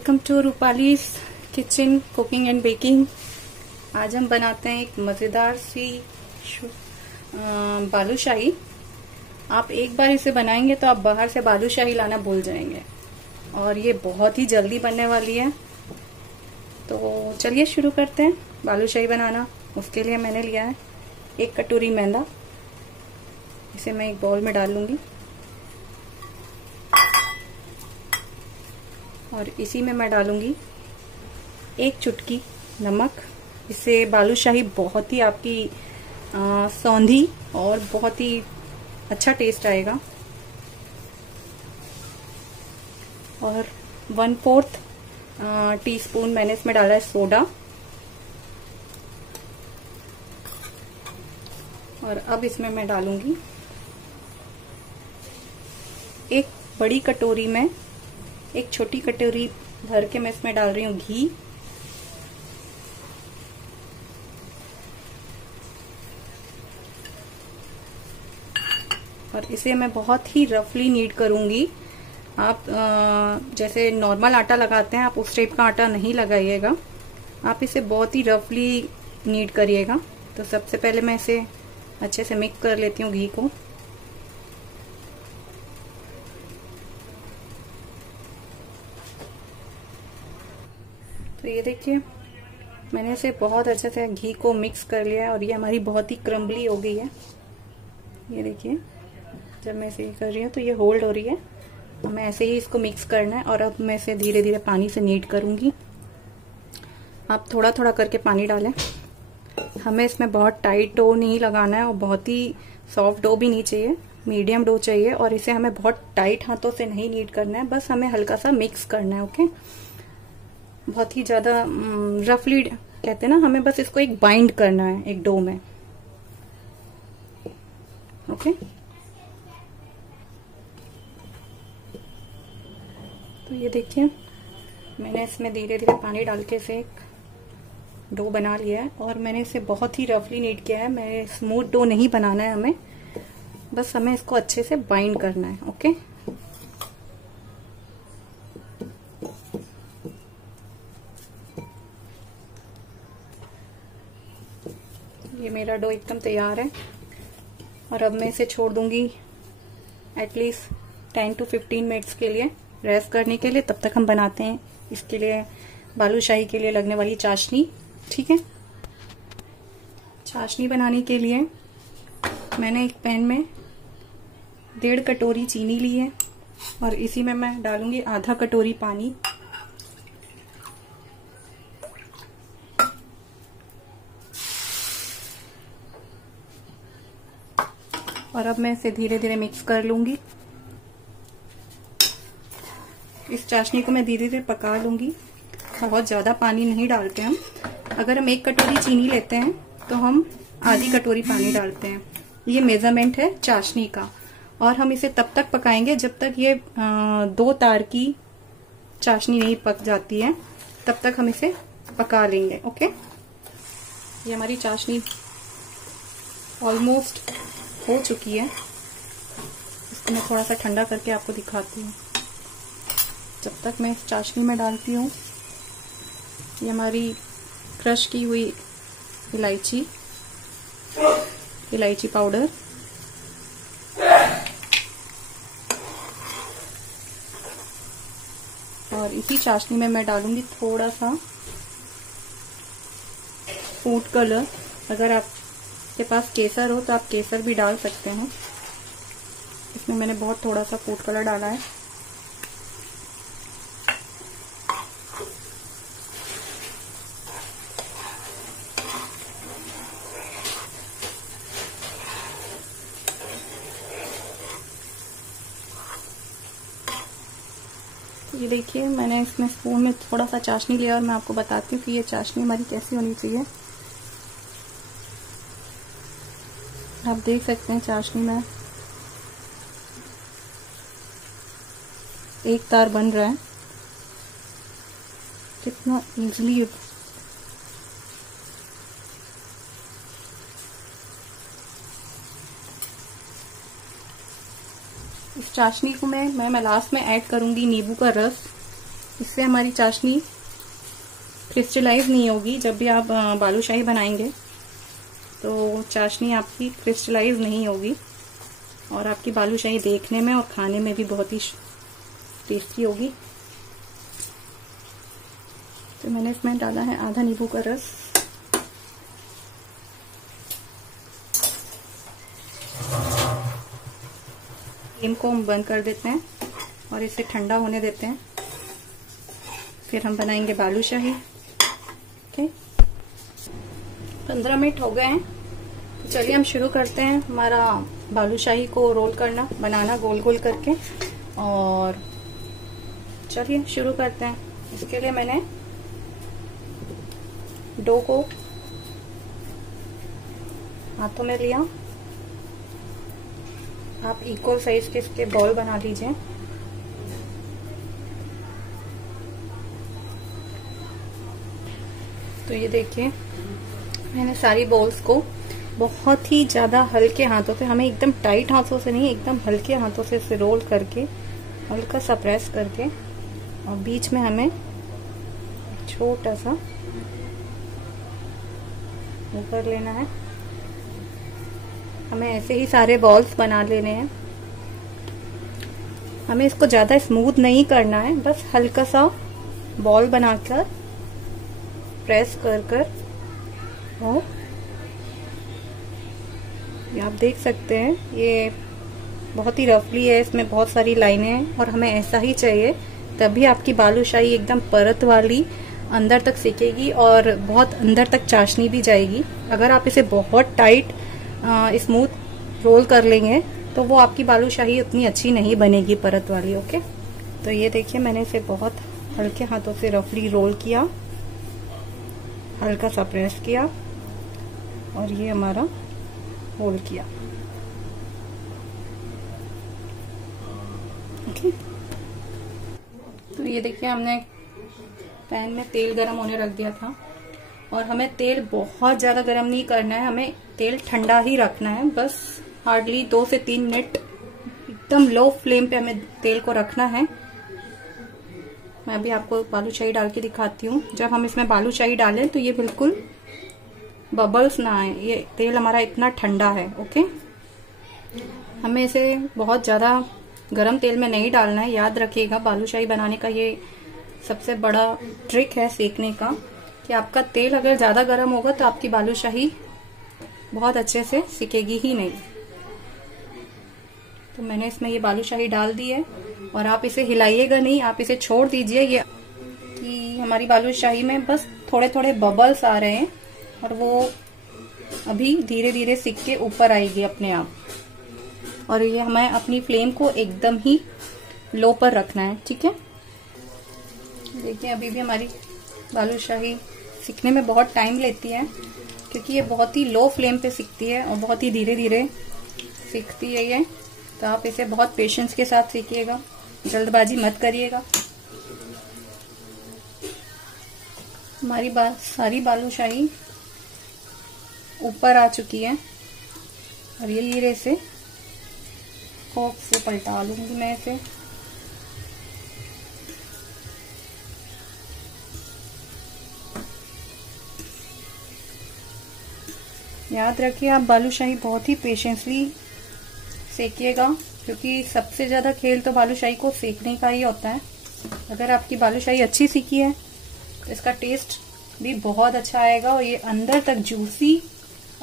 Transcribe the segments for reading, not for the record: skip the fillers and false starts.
Welcome to Rupali's kitchen cooking and baking. आज हम बनाते हैं एक मज़ेदार सी बालूशाही। आप एक बार इसे बनाएंगे तो आप बाहर से बालूशाही लाना भूल जाएंगे और ये बहुत ही जल्दी बनने वाली है। तो चलिए शुरू करते हैं बालूशाही बनाना। उसके लिए मैंने लिया है 1 कटोरी मैदा। इसे मैं एक बाउल में डाल लूंगी और इसी में मैं डालूंगी 1 चुटकी नमक। इससे बालूशाही बहुत ही आपकी सौंधी और बहुत ही अच्छा टेस्ट आएगा। और 1/4 टीस्पून मैंने इसमें डाला है सोडा। और अब इसमें मैं डालूंगी 1 बड़ी कटोरी में 1 छोटी कटोरी भर के मैं इसमें डाल रही हूँ घी। और इसे मैं बहुत ही रफली नीड करूंगी। आप जैसे नॉर्मल आटा लगाते हैं आप उस टाइप का आटा नहीं लगाइएगा, आप इसे बहुत ही रफली नीड करिएगा। तो सबसे पहले मैं इसे अच्छे से मिक्स कर लेती हूँ घी को। तो ये देखिए मैंने इसे बहुत अच्छे से घी को मिक्स कर लिया है और ये हमारी बहुत ही क्रम्बली हो गई है। ये देखिए जब मैं इसे कर रही हूँ तो ये होल्ड हो रही है। हमें ऐसे ही इसको मिक्स करना है और अब मैं इसे धीरे धीरे पानी से नीड करूंगी। आप थोड़ा थोड़ा करके पानी डालें। हमें इसमें बहुत टाइट डो नहीं लगाना है और बहुत ही सॉफ्ट डो भी नहीं चाहिए, मीडियम डो चाहिए। और इसे हमें बहुत टाइट हाथों से नहीं नीड करना है, बस हमें हल्का सा मिक्स करना है। ओके, बहुत ही ज्यादा रफली कहते हैं ना, हमें बस इसको एक बाइंड करना है एक डो में। ओके, तो ये देखिए मैंने इसमें धीरे धीरे पानी डाल के इसे एक डो बना लिया है और मैंने इसे बहुत ही रफली नीड किया है। मैं स्मूथ डो नहीं बनाना है हमें, बस हमें इसको अच्छे से बाइंड करना है। ओके, ये मेरा डो एकदम तैयार है और अब मैं इसे छोड़ दूंगी एटलीस्ट 10 to 15 मिनट्स के लिए रेस्ट करने के लिए। तब तक हम बनाते हैं इसके लिए बालूशाही के लिए लगने वाली चाशनी। ठीक है, चाशनी बनाने के लिए मैंने एक पैन में 1.5 कटोरी चीनी ली है और इसी में मैं डालूंगी आधा कटोरी पानी। और अब मैं इसे धीरे धीरे मिक्स कर लूंगी। इस चाशनी को मैं धीरे धीरे पका लूंगी, बहुत ज्यादा पानी नहीं डालते हम। अगर हम 1 कटोरी चीनी लेते हैं तो हम आधी कटोरी पानी डालते हैं। ये मेजरमेंट है चाशनी का। और हम इसे तब तक पकाएंगे जब तक ये 2 तार की चाशनी नहीं पक जाती है, तब तक हम इसे पका लेंगे। ओके, ये हमारी चाशनी ऑलमोस्ट हो चुकी है। इसको मैं थोड़ा सा ठंडा करके आपको दिखाती हूँ। जब तक मैं इस चाशनी में डालती हूँ ये हमारी क्रश की हुई इलायची पाउडर, और इसी चाशनी में मैं डालूंगी थोड़ा सा फूड कलर। अगर आपके पास केसर हो तो आप केसर भी डाल सकते हो। इसमें मैंने बहुत थोड़ा सा फूड कलर डाला है। ये देखिए मैंने इसमें स्पून में थोड़ा सा चाशनी लिया और मैं आपको बताती हूँ कि ये चाशनी हमारी कैसी होनी चाहिए। आप देख सकते हैं चाशनी में एक तार बन रहा है, कितना इजीली। इस चाशनी को मैं लास्ट में ऐड करूंगी नींबू का रस। इससे हमारी चाशनी क्रिस्टलाइज नहीं होगी। जब भी आप बालूशाही बनाएंगे तो चाशनी आपकी क्रिस्टलाइज नहीं होगी और आपकी बालूशाही देखने में और खाने में भी बहुत ही टेस्टी होगी। तो मैंने इसमें डाला है आधा नींबू का रस। फ्लेम को हम बंद कर देते हैं और इसे ठंडा होने देते हैं, फिर हम बनाएंगे बालूशाही। ओके, 15 मिनट हो गए हैं, तो चलिए हम शुरू करते हैं हमारा बालूशाही को रोल करना, बनाना गोल गोल करके। और चलिए शुरू करते हैं। इसके लिए मैंने डो को हाथों में लिया। आप इक्वल साइज के इसके बॉल बना लीजिए। तो ये देखिए मैंने सारी बॉल्स को बहुत ही ज्यादा हल्के हाथों से, हमें एकदम टाइट हाथों से नहीं, एकदम हल्के हाथों से इसे रोल करके हल्का सा प्रेस करके, और बीच में हमें छोटा सा ऊपर लेना है। हमें ऐसे ही सारे बॉल्स बना लेने हैं। हमें इसको ज्यादा स्मूथ नहीं करना है, बस हल्का सा बॉल बनाकर प्रेस कर कर, और ये आप देख सकते हैं ये बहुत ही रफली है, इसमें बहुत सारी लाइनें हैं और हमें ऐसा ही चाहिए, तभी आपकी बालूशाही एकदम परत वाली अंदर तक सिकेगी और बहुत अंदर तक चाशनी भी जाएगी। अगर आप इसे बहुत टाइट स्मूथ रोल कर लेंगे तो वो आपकी बालूशाही उतनी अच्छी नहीं बनेगी परत वाली। ओके, तो ये देखिए मैंने इसे बहुत हल्के हाथों से रफली रोल किया, हल्का सा प्रेस किया और ये हमारा रोल किया। ओके, तो ये देखिए हमने पैन में तेल गरम होने रख दिया था, और हमें तेल बहुत ज्यादा गरम नहीं करना है, हमें तेल ठंडा ही रखना है। बस हार्डली 2 से 3 मिनट एकदम लो फ्लेम पे हमें तेल को रखना है। मैं अभी आपको बालूशाही डाल के दिखाती हूँ। जब हम इसमें बालूशाही डालें तो ये बिल्कुल बबल्स ना आए, ये तेल हमारा इतना ठंडा है। ओके, हमें इसे बहुत ज्यादा गरम तेल में नहीं डालना है। याद रखिएगा, बालूशाही बनाने का ये सबसे बड़ा ट्रिक है सेकने का, कि आपका तेल अगर ज्यादा गर्म होगा तो आपकी बालूशाही बहुत अच्छे से सिकेगी ही नहीं। तो मैंने इसमें ये बालूशाही डाल दी है और आप इसे हिलाइएगा नहीं, आप इसे छोड़ दीजिए। ये कि हमारी बालूशाही में बस थोड़े थोड़े बबल्स आ रहे हैं और वो अभी धीरे धीरे सिक के ऊपर आएगी अपने आप। और ये हमें अपनी फ्लेम को एकदम ही लो पर रखना है। ठीक है, देखिए अभी भी हमारी बालूशाही सिकने में बहुत टाइम लेती है, क्योंकि ये बहुत ही लो फ्लेम पे सिकती है और बहुत ही धीरे धीरे सिकती है ये। तो आप इसे बहुत पेशेंस के साथ सीखिएगा, जल्दबाजी मत करिएगा। हमारी सारी बालूशाही ऊपर आ चुकी है और ये धीरे से फोर्क से पलटा लूंगी मैं इसे। याद रखिए, आप बालूशाही बहुत ही पेशेंसली सेकिएगा, क्योंकि सबसे ज्यादा खेल तो बालूशाही को सेकने का ही होता है। अगर आपकी बालूशाही अच्छी सीखी है तो इसका टेस्ट भी बहुत अच्छा आएगा और ये अंदर तक जूसी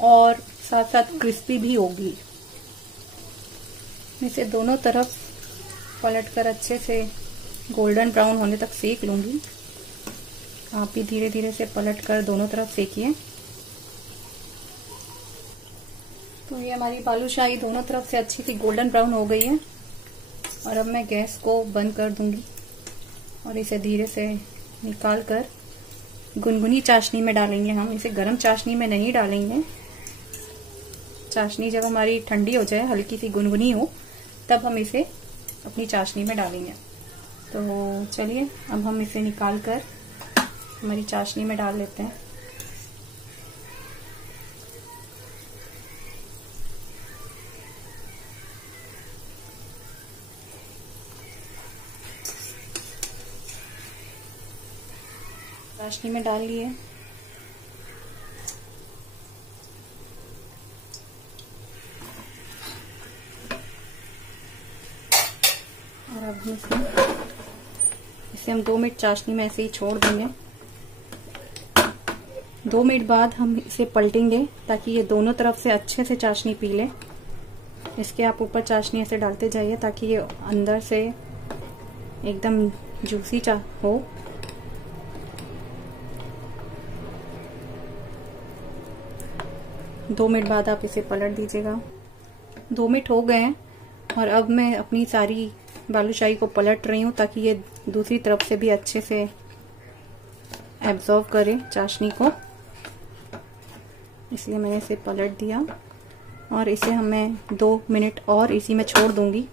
और साथ साथ क्रिस्पी भी होगी। इसे दोनों तरफ पलटकर अच्छे से गोल्डन ब्राउन होने तक सेक लूंगी। आप भी धीरे धीरे से पलटकर दोनों तरफ सेकिए। तो ये हमारी बालूशाही दोनों तरफ से अच्छी सी गोल्डन ब्राउन हो गई है और अब मैं गैस को बंद कर दूंगी और इसे धीरे से निकाल कर गुनगुनी चाशनी में डालेंगे। हम इसे गर्म चाशनी में नहीं डालेंगे। चाशनी जब हमारी ठंडी हो जाए, हल्की सी गुनगुनी हो, तब हम इसे अपनी चाशनी में डालेंगे। तो चलिए अब हम इसे निकाल कर हमारी चाशनी में डाल लेते हैं। चाशनी में डाल लिए। और अब इसे हम 2 मिनट चाशनी में ऐसे ही छोड़ देंगे। 2 मिनट बाद हम इसे पलटेंगे ताकि ये दोनों तरफ से अच्छे से चाशनी पी ले। इसके आप ऊपर चाशनी ऐसे डालते जाइए ताकि ये अंदर से एकदम जूसी हो। दो मिनट बाद आप इसे पलट दीजिएगा। 2 मिनट हो गए हैं और अब मैं अपनी सारी बालूशाही को पलट रही हूँ ताकि ये दूसरी तरफ से भी अच्छे से एब्जॉर्व करे चाशनी को। इसलिए मैंने इसे पलट दिया और इसे मैं 2 मिनट और इसी में छोड़ दूंगी।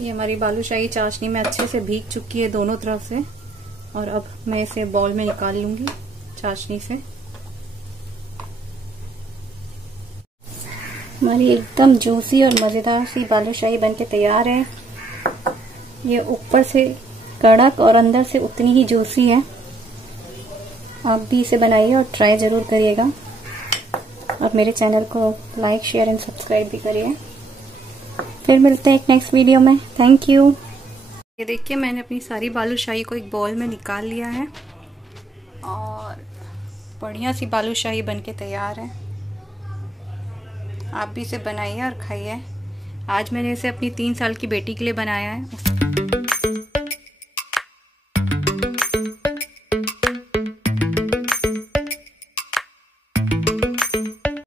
ये हमारी बालूशाही चाशनी में अच्छे से भीग चुकी है दोनों तरफ से। और अब मैं इसे बाउल में निकाल लूंगी चाशनी से। हमारी एकदम जूसी और मजेदार सी बालूशाही बनके तैयार है। ये ऊपर से कड़क और अंदर से उतनी ही जूसी है। आप भी इसे बनाइए और ट्राई जरूर करिएगा। और मेरे चैनल को लाइक, शेयर एंड सब्सक्राइब भी करिए। फिर मिलते हैं एक नेक्स्ट वीडियो में। Thank you. ये देखिए मैंने अपनी सारी बालूशाही को एक बाउल में निकाल लिया है और बढ़िया सी बालूशाही बनके तैयार है। आप भी इसे बनाइए और खाइए। आज मैंने इसे अपनी 3 साल की बेटी के लिए बनाया है।